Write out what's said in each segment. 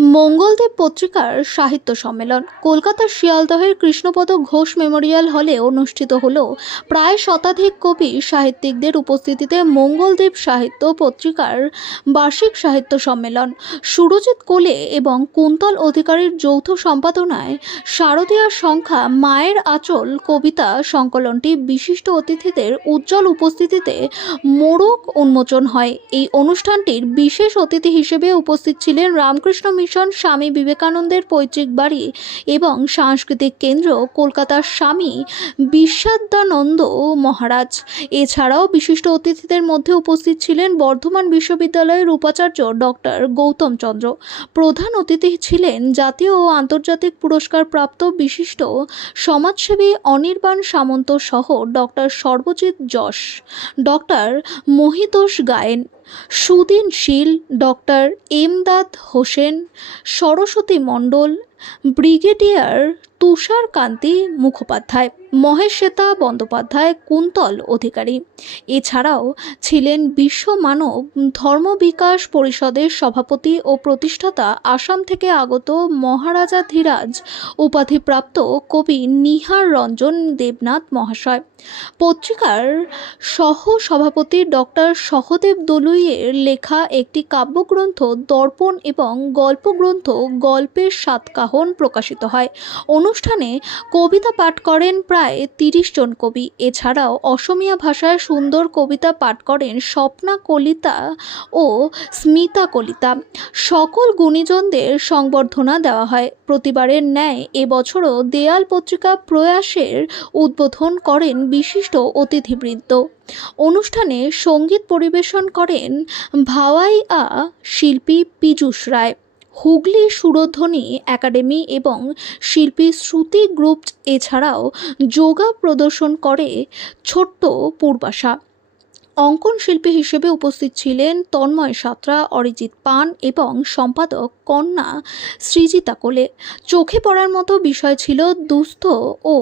মঙ্গলদেব পত্রিকার সাহিত্য সম্মেলন কলকাতার শিয়ালদহের কৃষ্ণপদ ঘোষ মেমোরিয়াল হলে অনুষ্ঠিত হলো। প্রায় শতাধিক কবি সাহিত্যিকদের উপস্থিতিতে মঙ্গলদেব সাহিত্য পত্রিকার বার্ষিক সাহিত্য সম্মেলন সুরজিৎ কোলে এবং কুন্তল অধিকারীর যৌথ সম্পাদনায় শারদীয়ার সংখ্যা মায়ের আঁচল কবিতা সংকলনটি বিশিষ্ট অতিথিদের উজ্জ্বল উপস্থিতিতে মোড়ক উন্মোচন হয়। এই অনুষ্ঠানটির বিশেষ অতিথি হিসেবে উপস্থিত ছিলেন রামকৃষ্ণ মিশন স্বামী বিবেকানন্দের পৈতৃক বাড়ি এবং সাংস্কৃতিক কেন্দ্র কলকাতার স্বামী বিশ্বাদ্যানন্দ মহারাজ। এছাড়াও বিশিষ্ট অতিথিদের মধ্যে উপস্থিত ছিলেন বর্ধমান বিশ্ববিদ্যালয়ের উপাচার্য ডক্টর গৌতম চন্দ্র। প্রধান অতিথি ছিলেন জাতীয় ও আন্তর্জাতিক পুরস্কার প্রাপ্ত বিশিষ্ট সমাজসেবী অনির্বাণ সামন্ত সহ ডক্টর সর্বজিৎ যশ, ডক্টর মহিতোষ গায়েন, সুদিন শীল, ডক্টর এমদাদ হোসেন, সরস্বতী মণ্ডল, ব্রিগেডিয়ার তুষারকান্তি মুখোপাধ্যায়, মহেশ্বেতা বন্দ্যোপাধ্যায়, কুন্তল অধিকারী। এছাড়াও ছিলেন বিশ্ব মানব ধর্ম বিকাশ পরিষদের সভাপতি ও প্রতিষ্ঠাতা আসাম থেকে আগত মহারাজাধিরাজ উপাধিপ্রাপ্ত কবি নিহার রঞ্জন দেবনাথ মহাশয়। পত্রিকার সহ সভাপতি ডক্টর সহদেব দলুইয়ের লেখা একটি কাব্যগ্রন্থ দর্পণ এবং গল্পগ্রন্থ গল্পের সাতকাহন প্রকাশিত হয়। অনুষ্ঠানে কবিতা পাঠ করেন প্রায় ৩০ জন কবি। এছাড়াও অসমীয়া ভাষায় সুন্দর কবিতা পাঠ করেন স্বপ্না কলিতা ও স্মিতা কলিতা। সকল গুণীজনদের সংবর্ধনা দেওয়া হয়। প্রতিবারের ন্যায় এবছরও দেয়াল পত্রিকা প্রয়াসের উদ্বোধন করেন বিশিষ্ট অতিথিবৃন্দ। অনুষ্ঠানে সঙ্গীত পরিবেশন করেন ভাওয়াইয়া শিল্পী পীযূষ রায়, হুগলি সুরধ্বনি একাডেমি এবং শিল্পী শ্রুতি গ্রুপ। এছাড়াও যোগা প্রদর্শন করে ছোট্ট পূর্বাশা। অঙ্কন শিল্পী হিসেবে উপস্থিত ছিলেন তন্ময় সাঁতরা, অরিজিৎ পান এবং সম্পাদক কন্যা সৃজিতা কোলে। চোখে পড়ার মতো বিষয় ছিল দুস্থ ও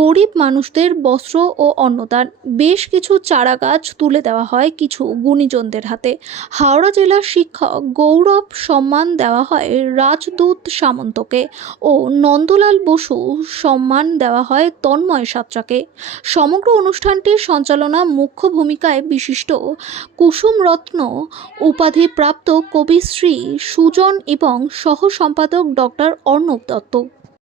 গরিব মানুষদের বস্ত্র ও অন্নদান। বেশ কিছু চারা গাছ তুলে দেওয়া হয় কিছু গুণীজনদের হাতে। হাওড়া জেলার শিক্ষক গৌরব সম্মান দেওয়া হয় রাজদূত সামন্তকে ও নন্দলাল বসু সম্মান দেওয়া হয় তন্ময় সাঁতরাকে। সমগ্র অনুষ্ঠানটির সঞ্চালনা মুখ্য ভূমিকায় বিশিষ্ট কুসুমরত্ন উপাধিপ্রাপ্ত কবি শ্রী সুজন এবং সহ সম্পাদক ডক্টর অর্ণব দত্ত।